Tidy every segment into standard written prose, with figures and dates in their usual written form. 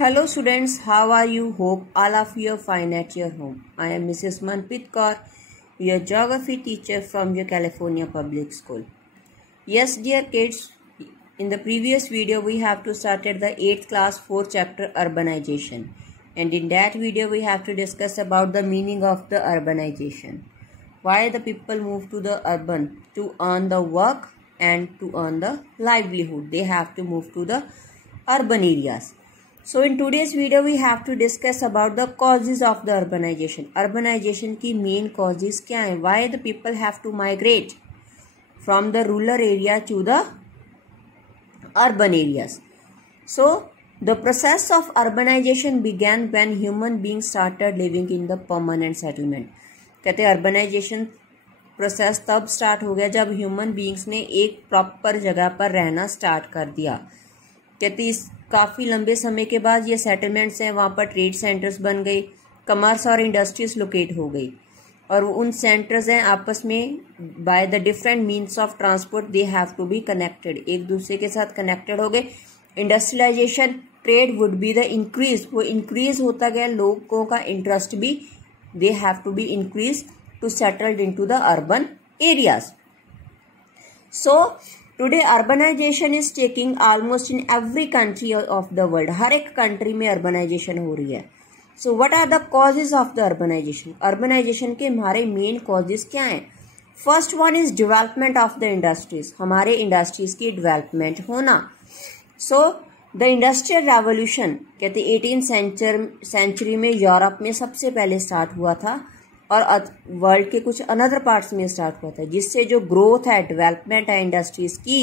Hello students, how are you? Hope all of you are fine at your home. I am Mrs. Manpreet Kaur, your geography teacher from your California Public School. Yes dear kids, in the previous video we have to started the 8th class 4th chapter urbanization. And in that video we have to discuss about the meaning of the urbanization. Why the people move to the urban? To earn the work and to earn the livelihood. They have to move to the urban areas. So in today's video we have to discuss about the causes of the urbanization. Urbanization की main causes क्या हैं? Why the people have to migrate from the rural area to the urban areas? So the process of urbanization began when human beings started living in the permanent settlement. कहते हैं urbanization process तब start हो गया जब human beings ने एक proper जगह पर रहना स्टार्ट कर दिया. कहते इस काफ़ी लंबे समय के बाद ये सेटलमेंट्स हैं, वहाँ पर ट्रेड सेंटर्स बन गई, कमर्स और इंडस्ट्रीज लोकेट हो गई और उन सेंटर्स हैं आपस में by the different means of transport they have to be connected, एक दूसरे के साथ कनेक्टेड हो गए. Industrialisation trade would be the increase, वो इंक्रीज होता गया, लोगों का इंटरेस्ट भी they have to be increase to settled into the urban areas. So today urbanization is taking almost in every country of the world. हर एक country में urbanization हो रही है. So what are the causes of the urbanization? Urbanization के हमारे main causes क्या हैं? First one is development of the industries. हमारे industries की development होना. So the industrial revolution कहते 18th century में यूरोप में सबसे पहले स्टार्ट हुआ था और वर्ल्ड के कुछ अनदर पार्ट्स में स्टार्ट हुआ था, जिससे जो ग्रोथ है, डेवलपमेंट है इंडस्ट्रीज की,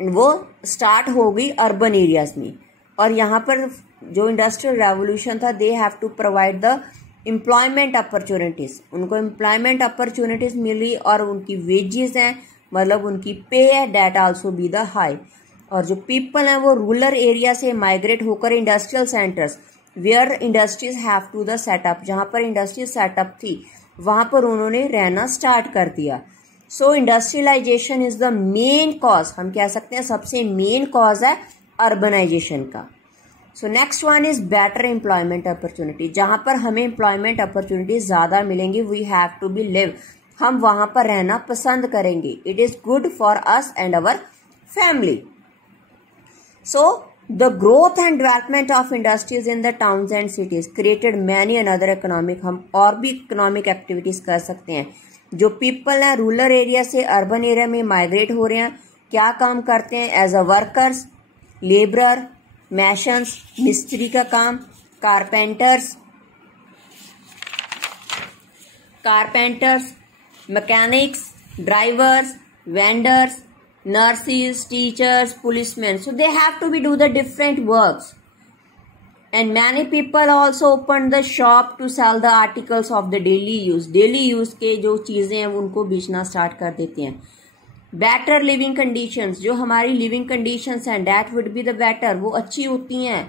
वो स्टार्ट हो गई अर्बन एरियाज में. और यहाँ पर जो इंडस्ट्रियल रेवोल्यूशन था, they have to provide the employment opportunities. उनको एम्प्लॉयमेंट अपॉर्चुनिटीज मिली और उनकी वेजेस हैं, मतलब उनकी पे है, that also be the high. और जो पीपल हैं वो रूरल एरिया से माइग्रेट होकर industrial centres where industries have to the setup, जहाँ पर इंडस्ट्री सेटअप थी वहाँ पर उन्होंने रहना स्टार्ट कर दिया. So industrialisation is the main cause, हम कह सकते हैं सबसे मेन कॉज है अर्बनाइजेशन का. So next one is better employment opportunity. जहाँ पर हमें एम्प्लॉयमेंट अपॉर्चुनिटी ज़्यादा मिलेंगी, we have to be live, हम वहाँ पर रहना पसंद करेंगे. It is good for us and our family. So the growth and development of industries in the towns and cities created many another economic, हम और भी इकोनॉमिक एक्टिविटीज कर सकते हैं. जो पीपल हैं रूरल एरिया से अर्बन एरिया में माइग्रेट हो रहे हैं, क्या काम करते हैं? एज अ वर्कर्स, लेबरर, मैशंस, मिस्त्री का काम, carpenters, mechanics, drivers, vendors, nurses, teachers, policemen. So they have to be do the different works. And many people also open the shop to sell the articles of the daily use. Daily use के जो चीज़ें हैं उनको बेचना start कर देते हैं. Better living conditions, जो हमारी living conditions हैं, that would be the better, वो अच्छी होती हैं.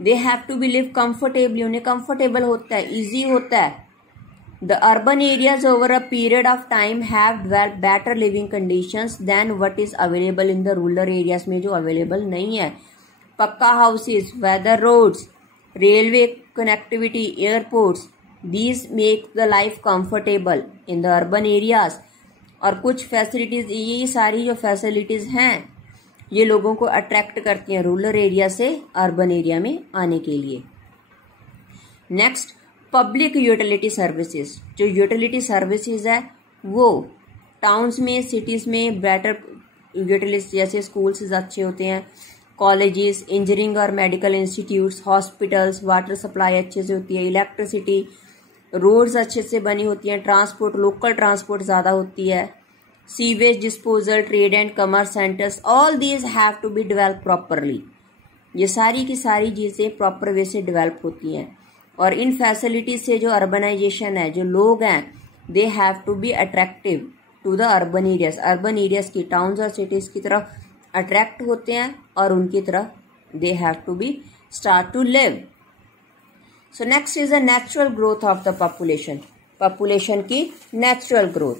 They have to be live comfortably, उन्हें comfortable होता है, easy होता है. The urban areas over a period of time have developed better living conditions than what is available in the rural areas में जो available नहीं है. पक्का houses, weather roads, railway connectivity, airports, these make the life comfortable in the urban areas. और कुछ facilities, ये सारी जो facilities हैं ये लोगों को attract करती हैं rural area से urban area में आने के लिए. Next, public utility services. जो यूटिलिटी सर्विसेज है वो टाउन्स में, सिटीज़ में बेटर यूटिलिटी, जैसे स्कूल्स अच्छे होते हैं, कॉलेजेस, इंजीनियरिंग और medical institutes, hospitals, water supply अच्छे से होती है, इलेक्ट्रिसिटी, रोड्स अच्छे से बनी होती हैं, ट्रांसपोर्ट, लोकल ट्रांसपोर्ट ज़्यादा होती है, sewage disposal, trade and commerce centres, all these have to be develop properly. ये सारी की सारी चीज़ें प्रॉपर वे से डेवलप होती हैं. और इन फैसिलिटीज से जो अर्बनाइजेशन है, जो लोग हैं, they have to be attractive to the urban areas. Urban areas की, टाउन्स और सिटीज की तरफ अट्रैक्ट होते हैं और उनकी तरफ they have to be start to live. So next is the natural growth of the population. Population की natural growth.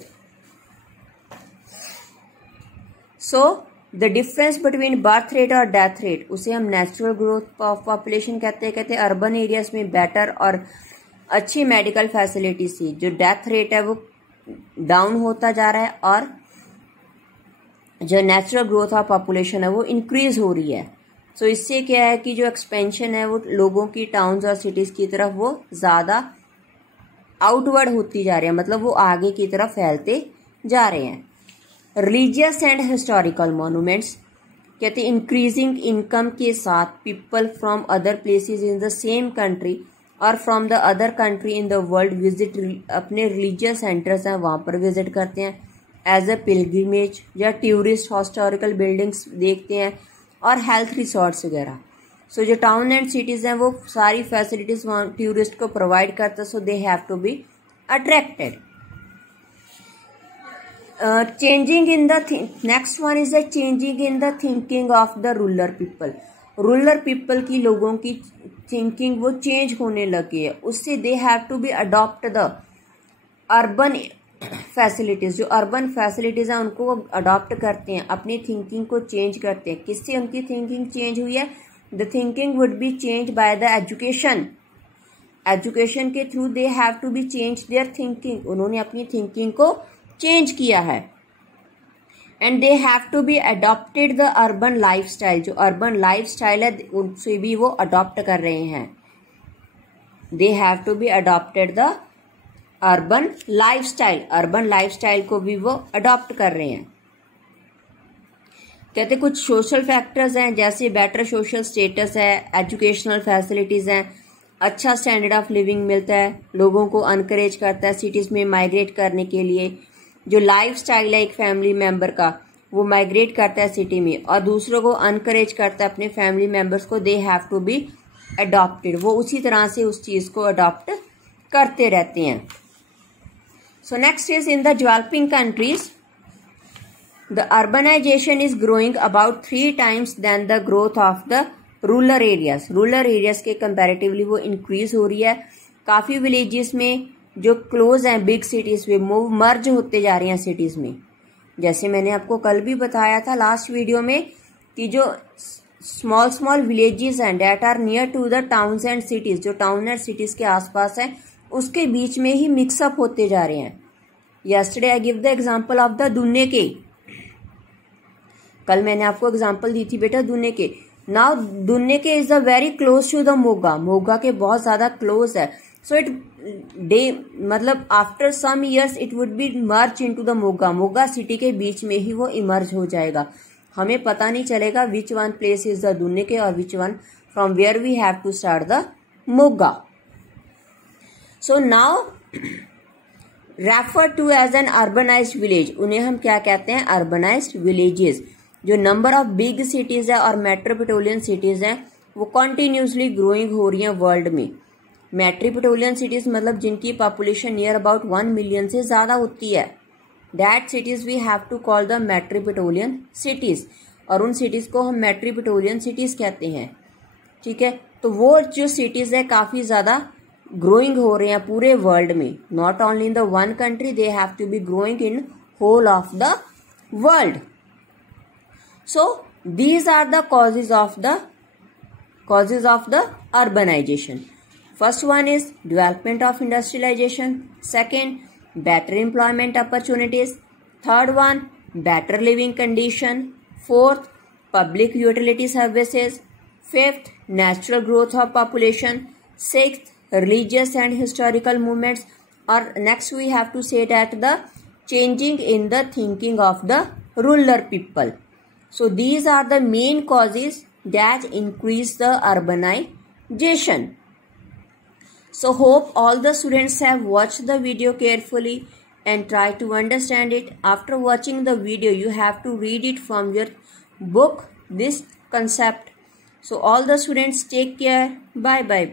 So the difference between birth rate और डेथ रेट, उसे हम नेचुरल ग्रोथ ऑफ पॉपुलेशन कहते हैं। Urban areas में better और अच्छी medical facilities थी, जो डेथ रेट है वो डाउन होता जा रहा है और जो नेचुरल ग्रोथ ऑफ पॉपुलेशन है वो इंक्रीज हो रही है। सो इससे क्या है कि जो एक्सपेंशन है वो लोगों की टाउन्स और सिटीज की तरफ वो ज़्यादा आउटवर्ड होती जा रही है, मतलब वो आगे की तरफ फैलते जा रहे हैं। रिलीजियस एंड हिस्टोरिकल मॉन्यूमेंट्स कहते हैं इंक्रीजिंग इनकम के साथ people from other places in the same country और from the other country in the world visit अपने रिलीजियस सेंटर्स हैं वहाँ पर विजिट करते हैं एज अ पिलग्रिमेज, या टूरिस्ट हिस्टोरिकल बिल्डिंग्स देखते हैं और हेल्थ रिसोर्ट्स वगैरह। सो जो टाउन एंड सिटीज़ हैं वो सारी फैसिलिटीज़ वहाँ टूरिस्ट को प्रोवाइड करते हैं, so they have to be attracted. Changing in the next one is the changing in the thinking of the rural people. Rural people की लोगों की थिंकिंग वो चेंज होने लगी है, उससे they have to be adopt the urban facilities. जो urban facilities हैं उनको वो अडॉप्ट करते हैं, अपनी थिंकिंग को चेंज करते हैं। किससे उनकी थिंकिंग चेंज हुई है? The thinking would be change by the education. Education के through they have to be change their thinking, उन्होंने अपनी थिंकिंग को चेंज किया है। And they have to be adopted the urban life style, जो urban life style है उनसे भी वो अडॉप्ट कर रहे हैं। They have to be adopted the urban life style, urban life style को भी वो अडॉप्ट कर रहे हैं। कहते कुछ सोशल फैक्टर्स हैं, जैसे बेटर सोशल स्टेटस है, एजुकेशनल फैसिलिटीज़ हैं, अच्छा स्टैंडर्ड ऑफ लिविंग मिलता है, लोगों को अनकरेज करता है सिटीज़ में माइग्रेट करने के लिए। जो लाइफ स्टाइल है एक फैमिली मेम्बर का, वो माइग्रेट करता है सिटी में और दूसरों को अनकरेज करता है अपने फैमिली मेम्बर्स को, they have to be adopted, वो उसी तरह से उस चीज़ को अडॉप्ट करते रहते हैं। So next is in the developing countries the urbanisation is growing about 3 times then the growth of the rural areas. Rural areas के कंपैरेटिवली वो इंक्रीज हो रही है। काफ़ी विलेजेस में जो क्लोज हैं बिग सिटीज़ में वो मर्ज होते जा रही हैं सिटीज़ में। जैसे मैंने आपको कल भी बताया था लास्ट वीडियो में कि जो स्मॉल विलेजेस हैं that are near to the towns and cities, जो टाउन एंड सिटीज़ के आसपास हैं उसके बीच में ही मिक्सअप होते जा रहे हैं। Yesterday I give the example of the दुन्ने के, कल मैंने आपको एग्जांपल दी थी बेटा दुन्ने के। नाउ दुन्ने के is the very close to the Moga, Moga के बहुत ज़्यादा क्लोज है। सो इट मतलब after some years it would be merge into the Moga, Moga city के बीच में ही वो इमर्ज हो जाएगा। हमें पता नहीं चलेगा which one place is the दुन्ने के और which one from where we have to start the मोगा। So now refer to as an urbanised village, उन्हें हम क्या कहते हैं? Urbanised villages. जो नंबर ऑफ बिग सिटीज़ है और मेट्रोपोलिटन सिटीज़ हैं वो कॉन्टीन्यूसली ग्रोइंग हो रही हैं वर्ल्ड में। मेट्रोपोलिटन सिटीज़ मतलब जिनकी पॉपुलेशन नियर अबाउट 1 million से ज़्यादा होती है, that cities we have to call the metropolitan cities, और उन सिटीज़ को हम मेट्रोपोलिटन सिटीज़ कहते हैं। ठीक है, तो वो जो सिटीज़ है काफ़ी ज़्यादा ग्रोइंग हो रहे हैं पूरे वर्ल्ड में, not only in the one country, they have to be growing in whole of the world. So these are the causes of the urbanization. First one is development of industrialization. Second, better employment opportunities. Third one, better living condition. Fourth, public utility services. Fifth, natural growth of population. Sixth, religious and historical movements. Or next we have to say that the changing in the thinking of the rural people. So these are the main causes that increase the urbanization. So hope all the students have watched the video carefully and try to understand it. After watching the video, you have to read it from your book, this concept. So all the students take care. Bye bye.